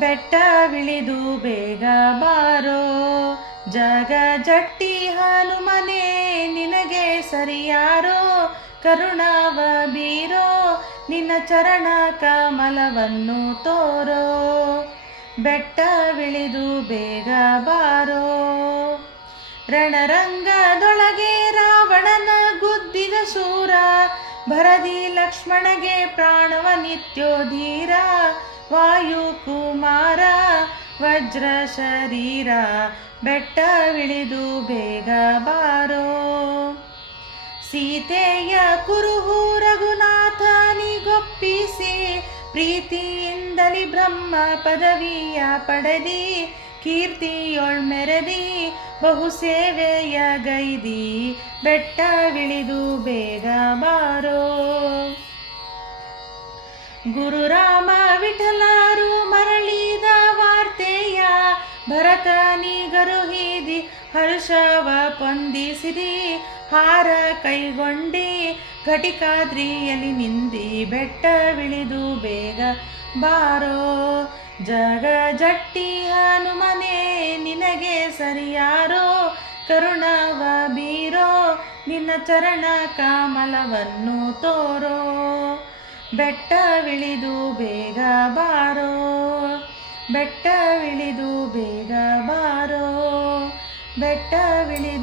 ಬೆಟ್ಟವಿಳಿದು ಬೇಗ ಬಾರೋ ಜಗ ಜಟ್ಟಿ ಹನುಮನೆ ನಿನಗೆ ಸರಿಯಾರೋ ಕರುಣವ ಬೀರೋ ನಿನ್ನ ಚರಣ ಕಮಲವನ್ನು ತೋರೋ ಬೆಟ್ಟವಿಳಿದು ಬೇಗ ಬಾರೋ ರಣರಂಗದೊಳಗೆ ರಾವಣನ ಗುದ್ದಿದ ಶೂರ ಭರದಿ ಲಕ್ಷ್ಮಣಗೆ ಪ್ರಾಣವ ನಿತ್ಯೋಧೀರ ವಾಯುಕುಮಾರ ವಜ್ರ ಶರೀರ ಬೆಟ್ಟವಿಳಿದು ಬೇಗ ಬಾರೋ ಸೀತೆಯ ಕುರುಹು ರಘುನಾಥನಿಗೊಪ್ಪಿಸಿ ಪ್ರೀತಿಯಿಂದಲಿ ಬ್ರಹ್ಮ ಪದವಿಯ ಪಡೆದಿ ಕೀರ್ತಿಯೊಳ್ಮೆರೆದಿ ಬಹು ಸೇವೆಯ ಗೈದಿ ಬೆಟ್ಟವಿಳಿದು ಬೇಗ ಬಾರೋ ಗುರು ರಾಮ ವಿಠಲರು ಮರಳಿದ ವಾರ್ತೆಯ ಭರತನಿಗರುಹಿದಿ ಹರ್ಷವ ಪೊಂದಿಸಿದಿ ಹಾರ ಕೈಗೊಂಡಿ ಘಟಿಕಾದ್ರಿಯಲ್ಲಿ ನಿಂದಿ ಬೆಟ್ಟವಿಳಿದು ಬೇಗ ಬಾರೋ ಜಗ ಜಟ್ಟಿ ಹನುಮನೆ ನಿನಗೆ ಸರಿಯಾರೋ ಕರುಣವ ಬೀರೋ ನಿನ್ನ ಚರಣ ಕಮಲವನ್ನು ತೋರೋ ಬೆಟ್ಟವಿಳಿದು ಬೇಗ ಬಾರೋ ಬೆಟ್ಟವಿಳಿದು ಬೇಗ ಬಾರೋ ಬೆಟ್ಟವಿಳಿದು